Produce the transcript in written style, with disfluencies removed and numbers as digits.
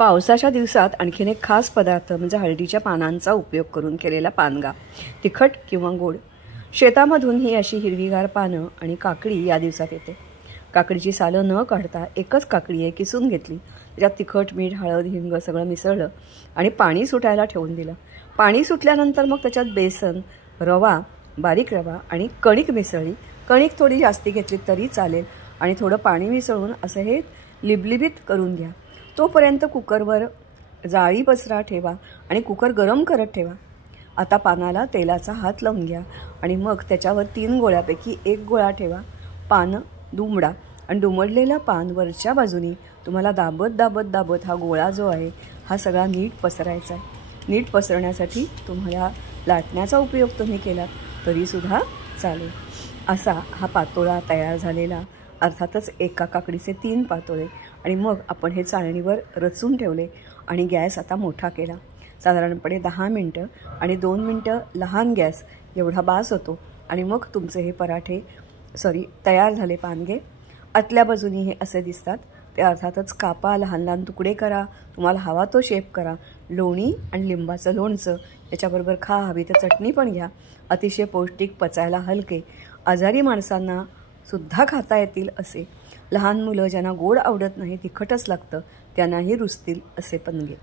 पावसाच्या दिवसात आणखीन एक खास पदार्थ म्हणजे हळदीच्या पानांचा उपयोग करून केलेला पानगा, तिखट किंवा गोड। शेतामधून ही अशी हिरवीगार पानं आणि काकडी या दिवसात येते। काकडीची सालं न काढता एकच काकडी आहे किसून घेतली, त्याच्यात तिखट, मीठ, हळद, हिंग सगळं मिसळलं आणि पाणी सुटायला ठेवून दिलं। पाणी सुटल्यानंतर मग त्याच्यात बेसन, रवा, बारीक रवा आणि कणिक मिसळली। कणिक थोडी जास्ती घेतली तरी चालेल आणि थोडं पाणी मिसळून असं हे लिबलिबीत करून घ्या। तोपर्यंत कुकरवर जाळी पसरा ठेवा आणि कुकर गरम करत ठेवा। आता पानाला तेलाचा हात लावून घ्या आणि मग त्याच्यावर 3 गोळ्यापैकी 1 गोळा ठेवा। पान दुमडा आणि दुमडलेलं पान वरच्या बाजूनी तुम्हाला दाबत दाबत दाबत हा गोळा जो आहे हा सगळा नीट पसरायचा आहे। नीट पसरण्यासाठी तुम्हाला लाटण्याचा उपयोग तुम्ही केलात तरीसुद्धा चालेल। असा हा पातोळा तयार झालेला, अर्थातच एका काकडीचे 3 पातोळे। आणि मग आपण हे चाळणीवर रचून ठेवले आणि गॅस आता मोठा केला। साधारणपणे 10 मिनटं आणि 2 मिनटं लहान गॅस एवढा बास होतो आणि मग तुमचे हे पराठे तयार झाले पानगे। आतल्या बाजूनी हे असे दिसतात। ते अर्थातच कापा, लहान लहान तुकडे करा, तुम्हाला हवा तो शेप करा। लोणी आणि लिंबाचं लोणचं याच्याबरोबर खा, हवी तर चटणी पण घ्या। अतिशय पौष्टिक, पचायला हलके, आजारी माणसांना सुद्धा खाता येतील असे। लहान मुलं ज्यांना गोड आवडत नाही, तिखटच लागतं, त्यांनाही रुचतील असे पनगे।